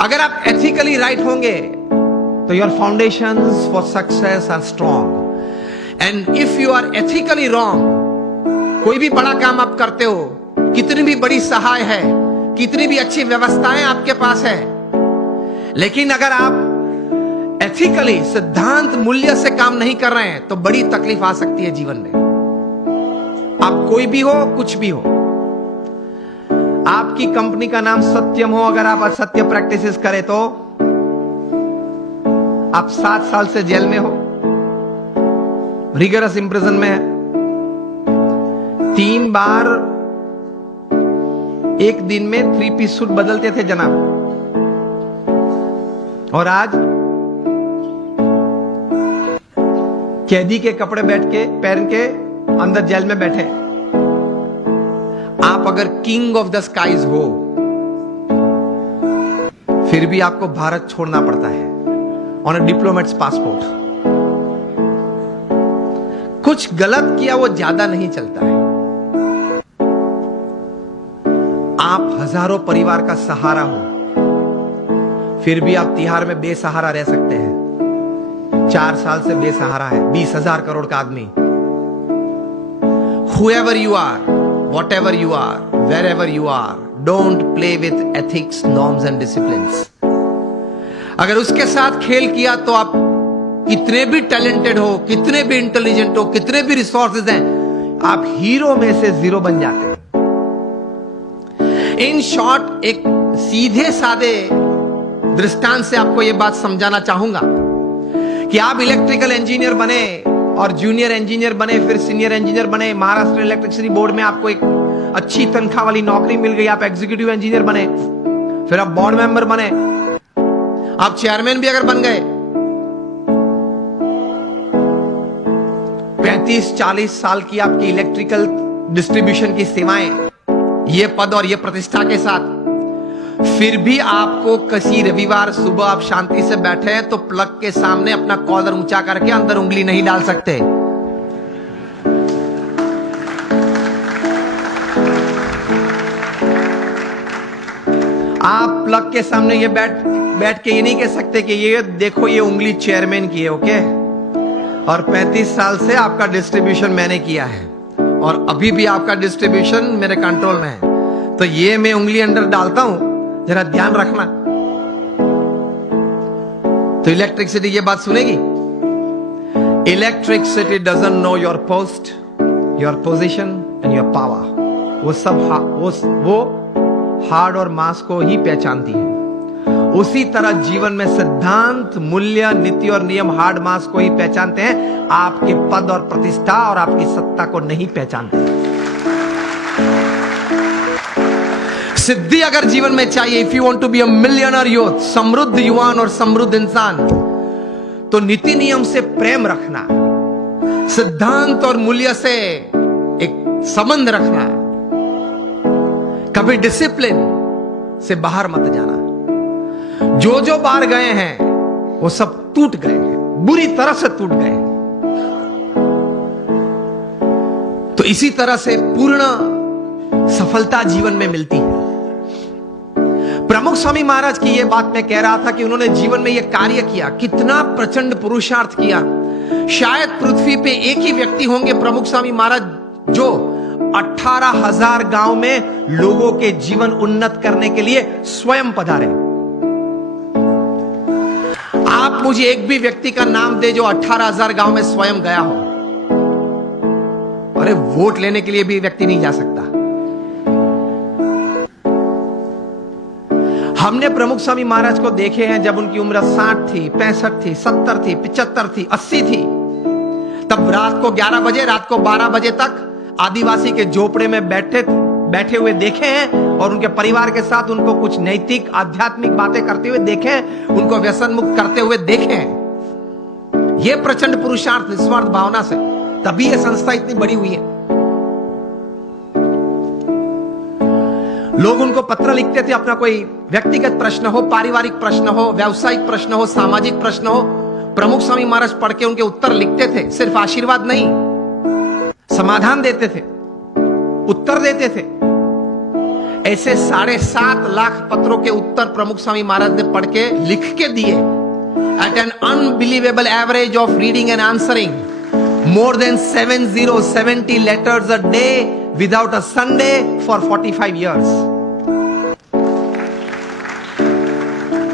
अगर आप ethically right होंगे तो your foundations for success are strong. And if you are ethically wrong, कोई भी बड़ा काम आप करते हो, कितनी भी बड़ी सहाय है, कितनी भी अच्छी व्यवस्थाएं आपके पास है, लेकिन अगर आप एथिकली सिद्धांत मूल्य से काम नहीं कर रहे हैं तो बड़ी तकलीफ आ सकती है जीवन में। आप कोई भी हो, कुछ भी हो, आपकी कंपनी का नाम सत्यम हो, अगर आप असत्य प्रैक्टिसेस करें तो आप 7 साल से जेल में हो, रिगरस इंप्रिजन में है। 3 बार एक दिन में 3 पीस सूट बदलते थे जनाब, और आज कैदी के कपड़े पहन के अंदर जेल में बैठे। आप अगर किंग ऑफ द स्काईज हो, फिर भी आपको भारत छोड़ना पड़ता है ऑन अ डिप्लोमेट्स पासपोर्ट। कुछ गलत किया वो ज्यादा नहीं चलता है। आप हजारों परिवार का सहारा हो, फिर भी आप तिहाड़ में बेसहारा रह सकते हैं। 4 साल से बेसहारा है 20,000 करोड़ का आदमी। Whoever you are, whatever you are, wherever you are, don't play with ethics, norms and disciplines. अगर उसके साथ खेल किया तो आप कितने भी टैलेंटेड हो, कितने भी इंटेलिजेंट हो, कितने भी रिसोर्सेज हैं, आप हीरो में से 0 बन जाते हैं। इन शॉर्ट, एक सीधे सादे दृष्टांत से आपको यह बात समझाना चाहूंगा कि आप इलेक्ट्रिकल इंजीनियर बने और जूनियर इंजीनियर बने, फिर सीनियर इंजीनियर बने, महाराष्ट्र इलेक्ट्रिसिटी बोर्ड में आपको एक अच्छी तनख्वाह वाली नौकरी मिल गई, आप एग्जीक्यूटिव इंजीनियर बने, फिर आप बोर्ड मेंबर बने, आप चेयरमैन भी अगर बन गए, 35-40 साल की आपकी इलेक्ट्रिकल डिस्ट्रीब्यूशन की सेवाएं, ये पद और ये प्रतिष्ठा के साथ, फिर भी आपको किसी रविवार सुबह आप शांति से बैठे हैं तो प्लग के सामने अपना कॉलर ऊंचा करके अंदर उंगली नहीं डाल सकते। आप प्लग के सामने ये बैठ के ये नहीं कह सकते कि ये देखो ये उंगली चेयरमैन की है, ओके, और 35 साल से आपका डिस्ट्रीब्यूशन मैंने किया है और अभी भी आपका डिस्ट्रीब्यूशन मेरे कंट्रोल में है, तो ये मैं उंगली अंदर डालता हूं, जरा ध्यान रखना। तो इलेक्ट्रिसिटी ये बात सुनेगी। Electricity doesn't know your post, your position and your power. वो सब वो हार्ड और मास को ही पहचानती है। उसी तरह जीवन में सिद्धांत, मूल्य, नीति और नियम हार्ड मास को ही पहचानते हैं, आपके पद और प्रतिष्ठा और आपकी सत्ता को नहीं पहचानते। सिद्धि अगर जीवन में चाहिए, if you want to be a millionaire youth, समृद्ध युवान और समृद्ध इंसान, तो नीति नियम से प्रेम रखना, सिद्धांत और मूल्य से एक संबंध रखना, कभी डिसिप्लिन से बाहर मत जाना। जो बाहर गए हैं वो सब टूट गए हैं, बुरी तरह से टूट गए हैं। तो इसी तरह से पूर्ण सफलता जीवन में मिलती है। प्रमुख स्वामी महाराज की यह बात मैं कह रहा था कि उन्होंने जीवन में यह कार्य किया, कितना प्रचंड पुरुषार्थ किया। शायद पृथ्वी पे एक ही व्यक्ति होंगे प्रमुख स्वामी महाराज जो 18,000 गांव में लोगों के जीवन उन्नत करने के लिए स्वयं पधारे। आप मुझे एक भी व्यक्ति का नाम दे जो 18,000 गांव में स्वयं गया हो। अरे वोट लेने के लिए भी व्यक्ति नहीं जा सकता। हमने प्रमुख स्वामी महाराज को देखे हैं जब उनकी उम्र 60 थी, 65 थी, 70 थी, 75 थी, 80 थी, तब रात को 11 बजे, रात को 12 बजे तक आदिवासी के झोपड़े में बैठे हुए देखे हैं और उनके परिवार के साथ उनको कुछ नैतिक आध्यात्मिक बातें करते हुए देखे हैं, उनको व्यसन मुक्त करते हुए देखे हैं। यह प्रचंड पुरुषार्थ, निस्वार्थ भावना से, तभी यह संस्था इतनी बड़ी हुई है। लोग उनको पत्र लिखते थे, अपना कोई व्यक्तिगत प्रश्न हो, पारिवारिक प्रश्न हो, व्यावसायिक प्रश्न हो, सामाजिक प्रश्न हो, प्रमुख स्वामी महाराज पढ़ के उनके उत्तर लिखते थे। सिर्फ आशीर्वाद नहीं, समाधान देते थे, उत्तर देते थे। ऐसे 7.5 लाख पत्रों के उत्तर प्रमुख स्वामी महाराज ने पढ़ के लिख के दिए at an unbelievable average of reading and answering more than 70 letters a day without a Sunday for 45 years.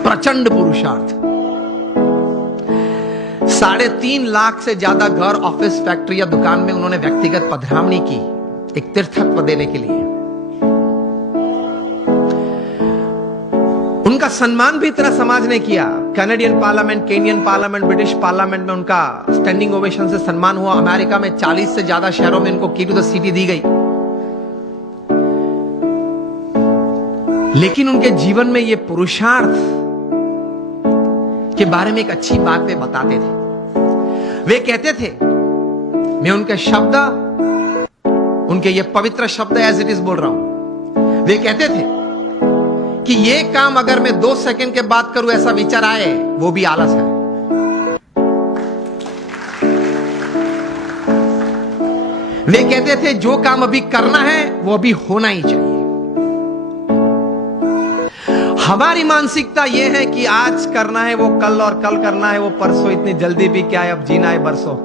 प्रचंड पुरुषार्थ। 3.5 लाख से ज्यादा घर, ऑफिस, फैक्ट्री या दुकान में उन्होंने व्यक्तिगत पधरावनी की एक तीर्थत्व देने के लिए। उनका सम्मान भी इतना समाज ने किया। Canadian parliament, Kenyon parliament, British parliament में उनका स्टैंडिंग ओवेशन से सम्मान हुआ। अमेरिका में 40 से ज्यादा शहरों में उनको की टू द सिटी दी गई। लेकिन उनके जीवन में ये पुरुषार्थ के बारे में एक अच्छी बात वे बताते थे। वे कहते थे, मैं उनके शब्द, उनके ये पवित्र शब्द एज इट इज बोल रहा हूं। वे कहते थे कि ये काम अगर मैं 2 सेकंड के बाद करूं ऐसा विचार आए, वो भी आलस है। वे कहते थे जो काम अभी करना है वो अभी होना ही चाहिए। हमारी मानसिकता ये है कि आज करना है वो कल, और कल करना है वो परसों। इतनी जल्दी भी क्या है, अब जीना है बरसों।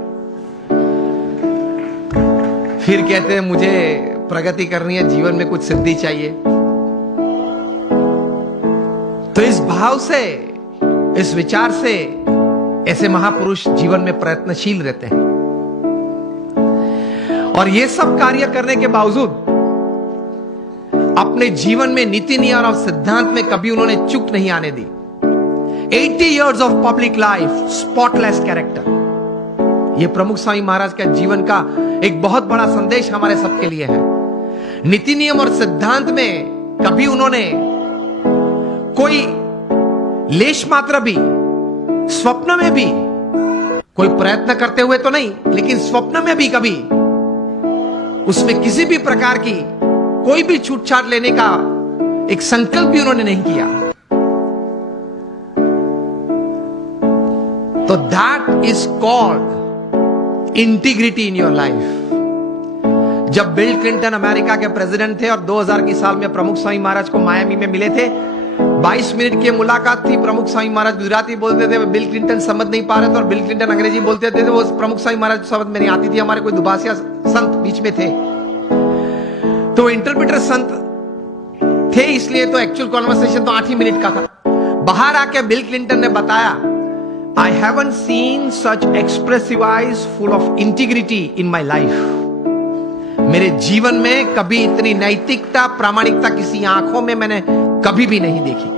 फिर कहते हैं मुझे प्रगति करनी है, जीवन में कुछ सिद्धि चाहिए। तो इस भाव से, इस विचार से ऐसे महापुरुष जीवन में प्रयत्नशील रहते हैं। और ये सब कार्य करने के बावजूद अपने जीवन में नीति नियम और सिद्धांत में कभी उन्होंने चूक नहीं आने दी। 80 years of public life, spotless character. ये प्रमुख स्वामी महाराज के जीवन का एक बहुत बड़ा संदेश हमारे सबके लिए है। नीति नियम और सिद्धांत में कभी उन्होंने कोई लेश मात्र भी, स्वप्न में भी, कोई प्रयत्न करते हुए तो नहीं, लेकिन स्वप्न में भी कभी उसमें किसी भी प्रकार की कोई भी छूटछाट लेने का एक संकल्प भी उन्होंने नहीं किया। तो that is called integrity in your life. जब बिल क्लिंटन अमेरिका के प्रेसिडेंट थे और 2000 की साल में प्रमुख स्वामी महाराज को मायामी में मिले थे, 22 मिनट की मुलाकात थी। प्रमुख स्वामी महाराज गुजराती बोलते थे, बिल क्लिंटन समझ नहीं पा रहे थे, और बिल क्लिंटन अंग्रेजी बोलते थे। वो प्रमुख स्वामी महाराज समझ में नहीं आती थी। हमारे कोई दुभाषिया संत बीच में थे, तो इंटरप्रेटर संत थे, इसलिए तो एक्चुअल कॉन्वर्सेशन तो 8 ही मिनट का था। बाहर आके बिल क्लिंटन ने बताया, I haven't seen such expressive eyes full of integrity in my life. मेरे जीवन में कभी इतनी नैतिकता, प्रामाणिकता किसी आंखों में मैंने कभी भी नहीं देखी।